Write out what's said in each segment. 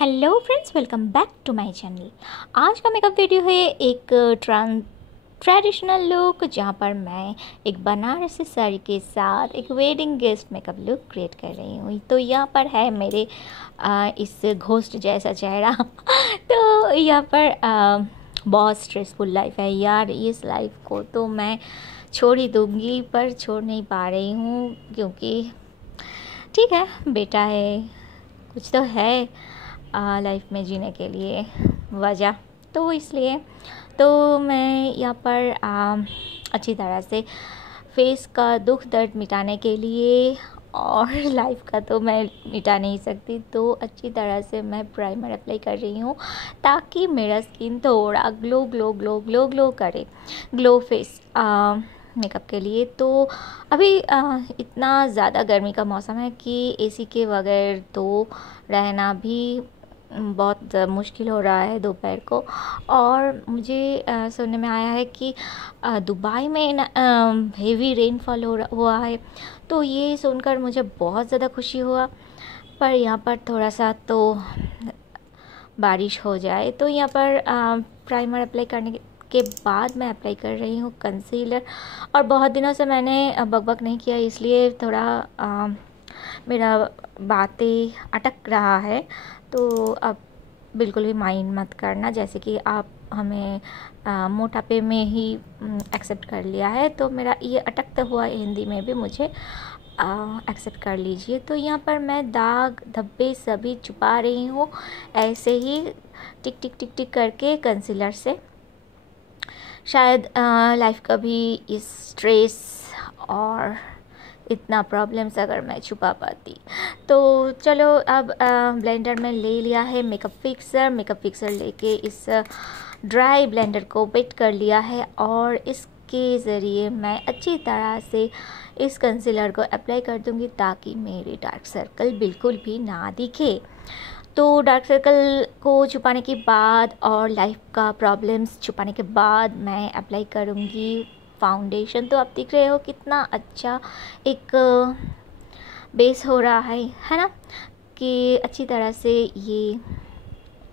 Hello friends, welcome back to my channel. आज का makeup video है एक ट्रेडिशनल लुक, जहाँ पर मैं एक बनारसी साड़ी के साथ एक wedding guest makeup look create कर रही हूँ। तो यहाँ पर है मेरे इस घोस्ट जैसा चेहरा तो यहाँ पर बहुत स्ट्रेसफुल लाइफ है यार। इस लाइफ को तो मैं छोड़ ही दूँगी, पर छोड़ नहीं पा रही हूँ, क्योंकि ठीक है, बेटा है, कुछ तो है लाइफ में जीने के लिए वजह, तो इसलिए तो मैं यहाँ पर अच्छी तरह से फेस का दुख दर्द मिटाने के लिए, और लाइफ का तो मैं मिटा नहीं सकती, तो अच्छी तरह से मैं प्राइमर अप्लाई कर रही हूँ ताकि मेरा स्किन थोड़ा glow glow glow glow glow करे, ग्लो फेस मेकअप के लिए। तो अभी इतना ज़्यादा गर्मी का मौसम है कि एसी के बगैर तो रहना भी बहुत मुश्किल हो रहा है दोपहर को। और मुझे सुनने में आया है कि दुबई में हेवी रेनफॉल हुआ है, तो ये सुनकर मुझे बहुत ज़्यादा खुशी हुआ। पर यहाँ पर थोड़ा सा तो बारिश हो जाए। तो यहाँ पर प्राइमर अप्लाई करने के बाद मैं अप्लाई कर रही हूँ कंसीलर। और बहुत दिनों से मैंने बकबक नहीं किया, इसलिए थोड़ा मेरा बातें अटक रहा है, तो अब बिल्कुल भी माइंड मत करना। जैसे कि आप हमें मोटापे में ही एक्सेप्ट कर लिया है, तो मेरा ये अटकता हुआ हिंदी में भी मुझे एक्सेप्ट कर लीजिए। तो यहाँ पर मैं दाग धब्बे सभी छुपा रही हूँ, ऐसे ही टिक टिक टिक टिक करके कंसीलर से। शायद लाइफ का भी इस स्ट्रेस और इतना प्रॉब्लम्स अगर मैं छुपा पाती। तो चलो, अब ब्लेंडर में ले लिया है मेकअप फिक्सर लेके इस ड्राई ब्लेंडर को वेट कर लिया है, और इसके ज़रिए मैं अच्छी तरह से इस कंसीलर को अप्लाई कर दूंगी ताकि मेरे डार्क सर्कल बिल्कुल भी ना दिखे। तो डार्क सर्कल को छुपाने के बाद और लाइफ का प्रॉब्लम्स छुपाने के बाद मैं अप्लाई करूँगी फाउंडेशन। तो आप देख रहे हो कितना अच्छा एक बेस हो रहा है ना, कि अच्छी तरह से ये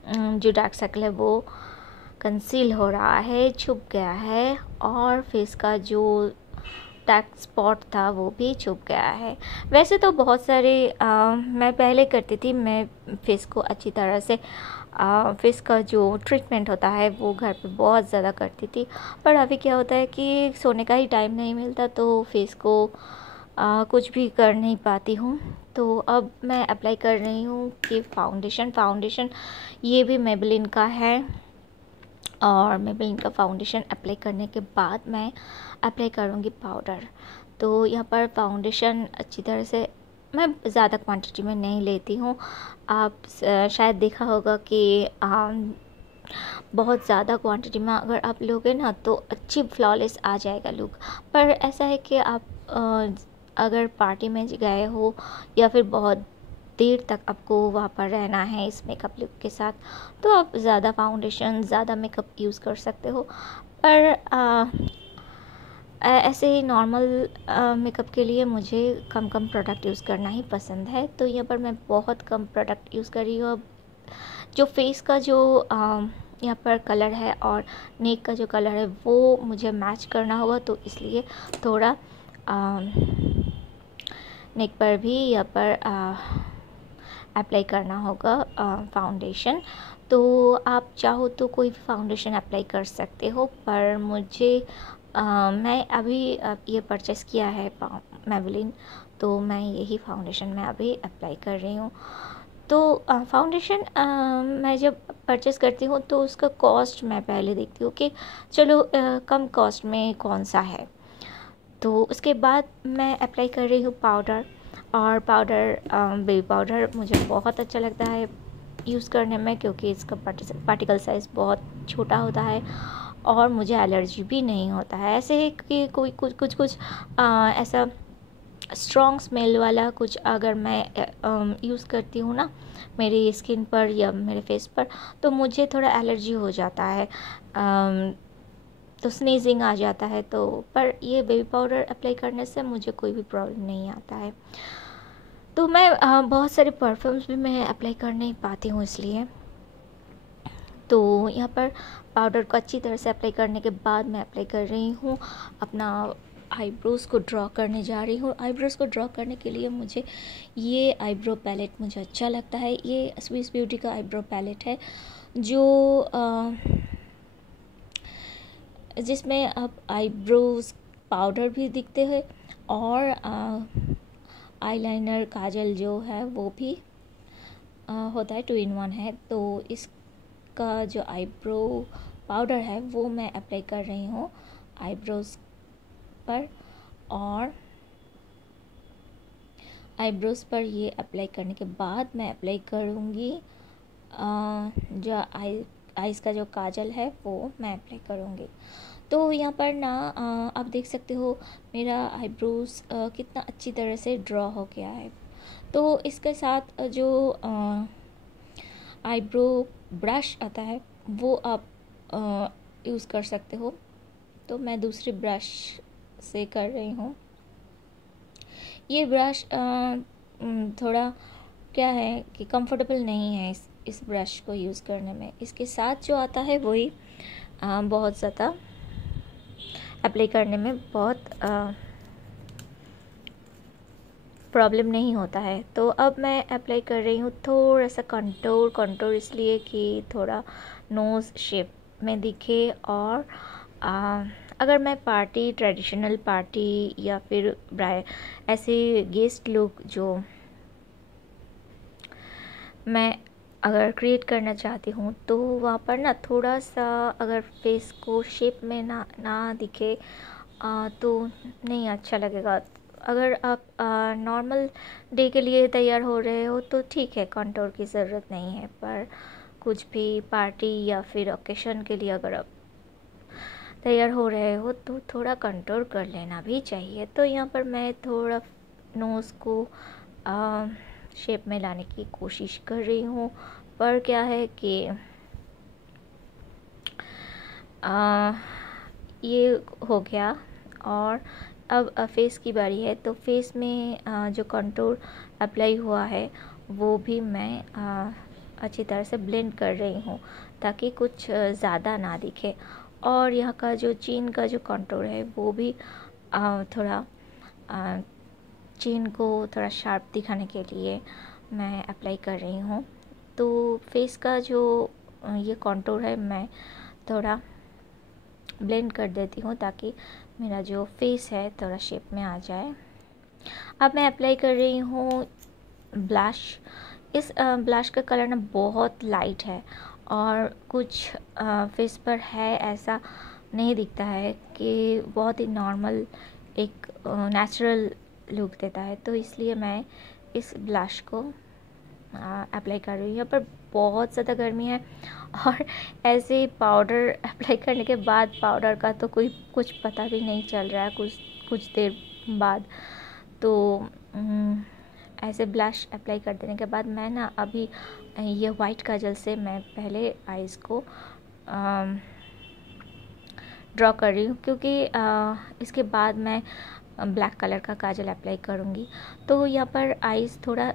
जो डार्क सर्कल है वो कंसील हो रहा है, छुप गया है, और फेस का जो डार्क स्पॉट था वो भी छुप गया है। वैसे तो बहुत सारे मैं पहले करती थी, मैं फेस को अच्छी तरह से फेस का जो ट्रीटमेंट होता है वो घर पे बहुत ज़्यादा करती थी। पर अभी क्या होता है कि सोने का ही टाइम नहीं मिलता, तो फेस को कुछ भी कर नहीं पाती हूँ। तो अब मैं अप्लाई कर रही हूँ कि फाउंडेशन ये भी मेबेलिन का है, और मेबेलिन का फाउंडेशन अप्लाई करने के बाद मैं अप्लाई करूँगी पाउडर। तो यहाँ पर फाउंडेशन अच्छी तरह से मैं ज़्यादा क्वांटिटी में नहीं लेती हूँ। आप शायद देखा होगा कि बहुत ज़्यादा क्वांटिटी में अगर आप लोगे ना तो अच्छी फ्लॉलेस आ जाएगा लुक। पर ऐसा है कि आप अगर पार्टी में गए हो या फिर बहुत देर तक आपको वहाँ पर रहना है इस मेकअप लुक के साथ, तो आप ज़्यादा फाउंडेशन ज़्यादा मेकअप यूज़ कर सकते हो। पर ऐसे ही नॉर्मल मेकअप के लिए मुझे कम प्रोडक्ट यूज़ करना ही पसंद है। तो यहाँ पर मैं बहुत कम प्रोडक्ट यूज़ कर रही हूँ। अब जो फेस का जो यहाँ पर कलर है और नेक का जो कलर है वो मुझे मैच करना होगा, तो इसलिए थोड़ा नेक पर भी यहाँ पर अप्लाई करना होगा फाउंडेशन। तो आप चाहो तो कोई भी फाउंडेशन अप्लाई कर सकते हो, पर मुझे मैं अभी ये परचेस किया है मेबेलिन, तो मैं यही फाउंडेशन मैं अभी अप्लाई कर रही हूँ। तो फाउंडेशन मैं जब परचेस करती हूँ तो उसका कॉस्ट मैं पहले देखती हूँ कि चलो कम कॉस्ट में कौन सा है। तो उसके बाद मैं अप्लाई कर रही हूँ पाउडर। और पाउडर बेबी पाउडर मुझे बहुत अच्छा लगता है यूज़ करने में, क्योंकि इसका पार्टिकल साइज़ बहुत छोटा होता है और मुझे एलर्जी भी नहीं होता है। ऐसे ही कि कोई कुछ ऐसा स्ट्रॉन्ग स्मेल वाला कुछ अगर मैं यूज़ करती हूँ ना मेरी स्किन पर या मेरे फेस पर, तो मुझे थोड़ा एलर्जी हो जाता है, तो स्नीजिंग आ जाता है। तो पर ये बेबी पाउडर अप्लाई करने से मुझे कोई भी प्रॉब्लम नहीं आता है। तो मैं बहुत सारे परफ्यूम्स भी मैं अप्लाई कर नहीं पाती हूँ, इसलिए तो यहाँ पर पाउडर को अच्छी तरह से अप्लाई करने के बाद मैं अप्लाई कर रही हूँ अपना आईब्रोज़ को ड्रॉ करने जा रही हूँ। आईब्रोज़ को ड्रॉ करने के लिए मुझे ये आईब्रो पैलेट मुझे अच्छा लगता है। ये स्विस ब्यूटी का आईब्रो पैलेट है, जो जिसमें अब आईब्रोज़ पाउडर भी दिखते हैं और आईलाइनर काजल जो है वो भी होता है, 2 in 1 है। तो इसका जो आईब्रो पाउडर है वो मैं अप्लाई कर रही हूँ आईब्रोज़ पर, और आईब्रोज़ पर ये अप्लाई करने के बाद मैं अप्लाई करूँगी जो आईज़ का जो काजल है वो मैं अप्लाई करूँगी। तो यहाँ पर ना आप देख सकते हो मेरा आईब्रोज़ कितना अच्छी तरह से ड्रॉ हो गया है। तो इसके साथ जो आईब्रो ब्रश आता है वो आप यूज़ कर सकते हो। तो मैं दूसरी ब्रश से कर रही हूँ। ये ब्रश थोड़ा क्या है कि कंफर्टेबल नहीं है इस ब्रश को यूज़ करने में। इसके साथ जो आता है वही बहुत ज़्यादा अप्लाई करने में बहुत प्रॉब्लम नहीं होता है। तो अब मैं अप्लाई कर रही हूँ थोड़ा सा कंटूर इसलिए कि थोड़ा नोज़ शेप में दिखे। और अगर मैं पार्टी, ट्रेडिशनल पार्टी या फिर ऐसे गेस्ट लुक जो मैं अगर क्रिएट करना चाहती हूँ तो वहाँ पर ना थोड़ा सा अगर फेस को शेप में ना दिखे तो नहीं अच्छा लगेगा। अगर आप नॉर्मल डे के लिए तैयार हो रहे हो तो ठीक है, कंटूर की ज़रूरत नहीं है। पर कुछ भी पार्टी या फिर ओकेशन के लिए अगर आप तैयार हो रहे हो तो थोड़ा कंटूर कर लेना भी चाहिए। तो यहाँ पर मैं थोड़ा नोज़ को शेप में लाने की कोशिश कर रही हूँ। पर क्या है कि ये हो गया और अब फेस की बारी है। तो फेस में जो कंटूर अप्लाई हुआ है वो भी मैं अच्छी तरह से ब्लेंड कर रही हूँ ताकि कुछ ज़्यादा ना दिखे। और यहाँ का जो चीन का जो कंटूर है वो भी थोड़ा चीन को थोड़ा शार्प दिखाने के लिए मैं अप्लाई कर रही हूँ। तो फेस का जो ये कंटूर है मैं थोड़ा ब्लेंड कर देती हूँ ताकि मेरा जो फेस है थोड़ा शेप में आ जाए। अब मैं अप्लाई कर रही हूँ ब्लश। इस ब्लश का कलर ना बहुत लाइट है और कुछ फेस पर है ऐसा नहीं दिखता है, कि बहुत ही नॉर्मल एक नेचुरल लुक देता है। तो इसलिए मैं इस ब्लश को अप्लाई कर रही हूँ। यहाँ पर बहुत ज़्यादा गर्मी है और ऐसे पाउडर अप्लाई करने के बाद पाउडर का तो कुछ पता भी नहीं चल रहा है कुछ देर बाद। तो ऐसे ब्लश अप्लाई कर देने के बाद मैं ना अभी ये वाइट काजल से मैं पहले आईज़ को ड्रॉ कर रही हूँ, क्योंकि इसके बाद मैं ब्लैक कलर का काजल अप्लाई करूँगी। तो यहाँ पर आईज़ थोड़ा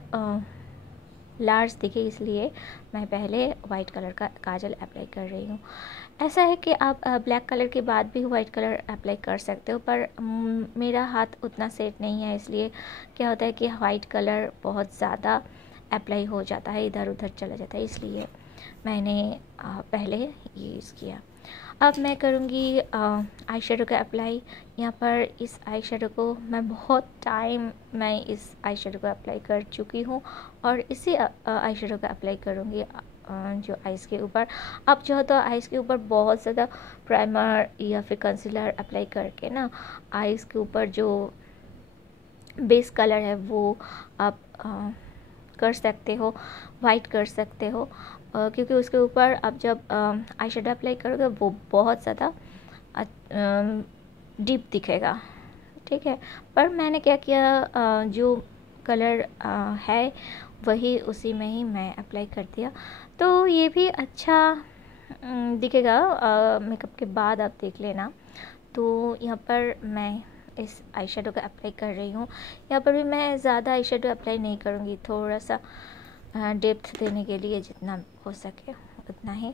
लार्ज दिखे इसलिए मैं पहले वाइट कलर का काजल अप्लाई कर रही हूँ। ऐसा है कि आप ब्लैक कलर के बाद भी वाइट कलर अप्लाई कर सकते हो, पर मेरा हाथ उतना सेट नहीं है, इसलिए क्या होता है कि वाइट कलर बहुत ज़्यादा अप्लाई हो जाता है, इधर उधर चला जाता है, इसलिए मैंने पहले यूज़ किया। अब मैं करूँगी आई शेडो का अप्लाई। यहाँ पर इस आई शेडो को मैं बहुत टाइम इस आई शेडो को अप्लाई कर चुकी हूँ और इसी आई शेडो का अप्लाई करूँगी जो आइज़ के ऊपर। आप चाहो तो आइज़ के ऊपर बहुत ज़्यादा प्राइमर या फिर कंसीलर अप्लाई करके ना आइज़ के ऊपर जो बेस कलर है वो आप कर सकते हो, वाइट कर सकते हो, क्योंकि उसके ऊपर आप जब आई शेडो अप्लाई करोगे वो बहुत ज़्यादा डीप दिखेगा, ठीक है। पर मैंने क्या किया, जो कलर है वही उसी में ही मैं अप्लाई कर दिया। तो ये भी अच्छा दिखेगा मेकअप के बाद, आप देख लेना। तो यहाँ पर मैं इस आई शेडो का अप्लाई कर रही हूँ। यहाँ पर भी मैं ज़्यादा आई शेडो अप्लाई नहीं करूँगी, थोड़ा सा डेप्थ देने के लिए जितना हो सके उतना ही।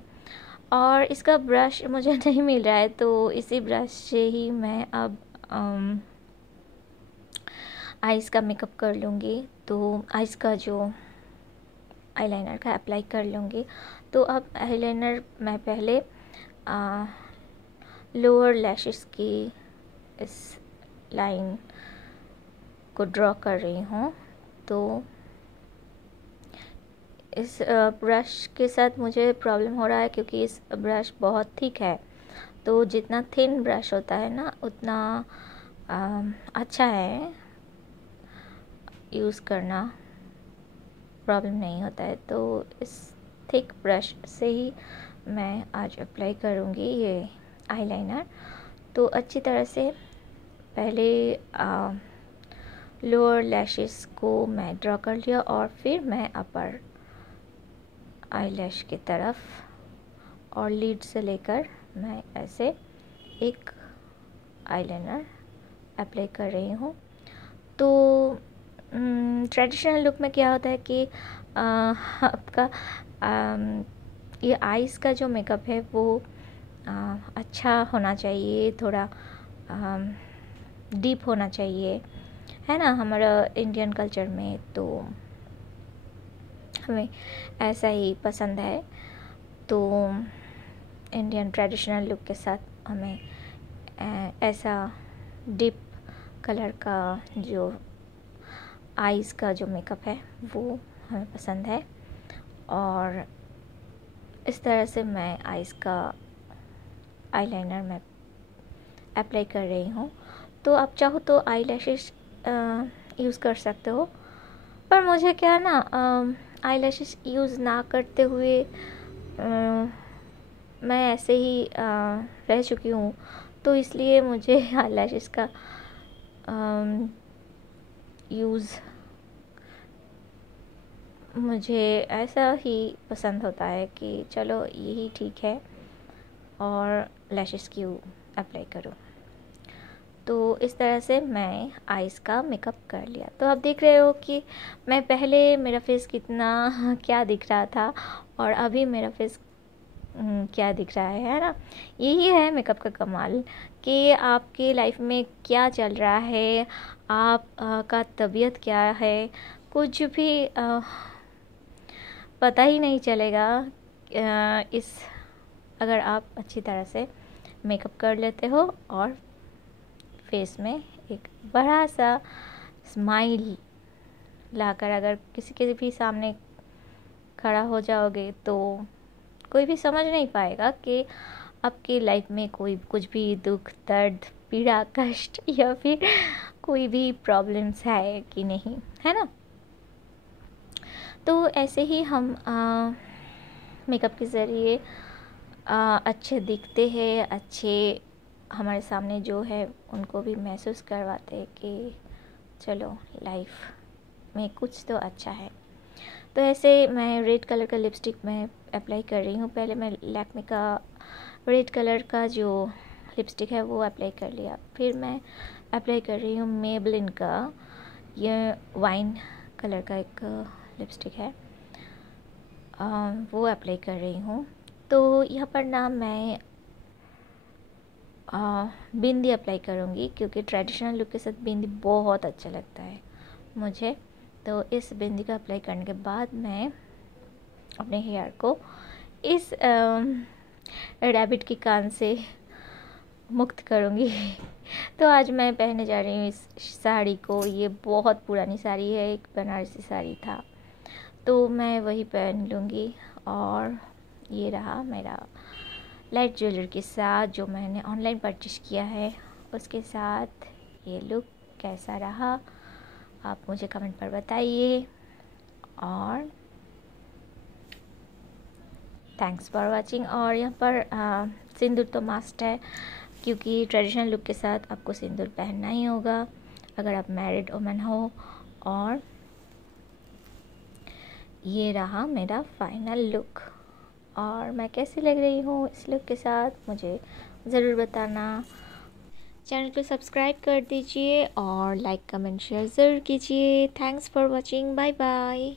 और इसका ब्रश मुझे नहीं मिल रहा है, तो इसी ब्रश से ही मैं अब आइज़ का मेकअप कर लूँगी। तो आइज़ का जो आईलाइनर का अप्लाई कर लूँगी। तो अब आईलाइनर मैं पहले लोअर लैशेस की इस लाइन को ड्रॉ कर रही हूँ। तो इस ब्रश के साथ मुझे प्रॉब्लम हो रहा है क्योंकि इस ब्रश बहुत थिक है। तो जितना थिन ब्रश होता है ना उतना अच्छा है यूज़ करना, प्रॉब्लम नहीं होता है। तो इस थिक ब्रश से ही मैं आज अप्लाई करूँगी ये आईलाइनर। तो अच्छी तरह से पहले लोअर लैशेस को मैं ड्रॉ कर लिया और फिर मैं अपर आईलैश की तरफ और लीड से लेकर मैं ऐसे एक आईलाइनर अप्लाई कर रही हूँ। तो ट्रेडिशनल लुक में क्या होता है कि आपका ये आइज़ का जो मेकअप है वो अच्छा होना चाहिए, थोड़ा डीप होना चाहिए, है ना, हमारा इंडियन कल्चर में तो हमें ऐसा ही पसंद है। तो इंडियन ट्रेडिशनल लुक के साथ हमें ऐसा डीप कलर का जो आइज़ का जो मेकअप है वो हमें पसंद है। और इस तरह से मैं आइज़ का आईलाइनर मैं अप्लाई कर रही हूँ। तो आप चाहो तो आई लैशेस यूज़ कर सकते हो, पर मुझे क्या ना आई लैशेस यूज़ ना करते हुए मैं ऐसे ही रह चुकी हूँ, तो इसलिए मुझे आई लैशेस का यूज़ मुझे ऐसा ही पसंद होता है कि चलो यही ठीक है और लैशेस क्यों अप्लाई करूँ। तो इस तरह से मैं आइज़ का मेकअप कर लिया। तो आप देख रहे हो कि मैं पहले मेरा फेस कितना क्या दिख रहा था और अभी मेरा फेस क्या दिख रहा है ना। यही है मेकअप का कमाल कि आपके लाइफ में क्या चल रहा है, आप का तबीयत क्या है, कुछ भी पता ही नहीं चलेगा इस अगर आप अच्छी तरह से मेकअप कर लेते हो और फेस में एक बड़ा सा स्माइल लाकर अगर किसी के भी सामने खड़ा हो जाओगे तो कोई भी समझ नहीं पाएगा कि आपकी लाइफ में कोई कुछ भी दुख, दर्द, पीड़ा, कष्ट या फिर कोई भी प्रॉब्लम्स है कि नहीं, है ना। तो ऐसे ही हम मेकअप के ज़रिए अच्छे दिखते हैं, अच्छे हमारे सामने जो है उनको भी महसूस करवाते हैं कि चलो लाइफ में कुछ तो अच्छा है। तो ऐसे मैं रेड कलर का लिपस्टिक मैं अप्लाई कर रही हूँ। पहले मैं लैक्मे का रेड कलर का जो लिपस्टिक है वो अप्लाई कर लिया, फिर मैं अप्लाई कर रही हूँ मेबलिन का ये वाइन कलर का एक लिपस्टिक है, वो अप्लाई कर रही हूँ। तो यहाँ पर ना मैं बिंदी अप्लाई करूँगी क्योंकि ट्रेडिशनल लुक के साथ बिंदी बहुत अच्छा लगता है मुझे। तो इस बिंदी का अप्लाई करने के बाद मैं अपने हेयर को इस रैबिट की कान से मुक्त करूँगी। तो आज मैं पहनने जा रही हूँ इस साड़ी को। ये बहुत पुरानी साड़ी है, एक बनारसी साड़ी था, तो मैं वही पहन लूँगी। और ये रहा मेरा लाइट ज्वेलरी के साथ जो मैंने ऑनलाइन परचेज किया है, उसके साथ ये लुक कैसा रहा आप मुझे कमेंट पर बताइए। और थैंक्स फॉर वाचिंग। और यहाँ पर सिंदूर तो मस्ट है क्योंकि ट्रेडिशनल लुक के साथ आपको सिंदूर पहनना ही होगा अगर आप मैरिड वुमन हो। और ये रहा मेरा फाइनल लुक। और मैं कैसी लग रही हूँ इस लुक के साथ मुझे ज़रूर बताना। चैनल को सब्सक्राइब कर दीजिए और लाइक कमेंट शेयर ज़रूर कीजिए। Thanks for watching, bye bye.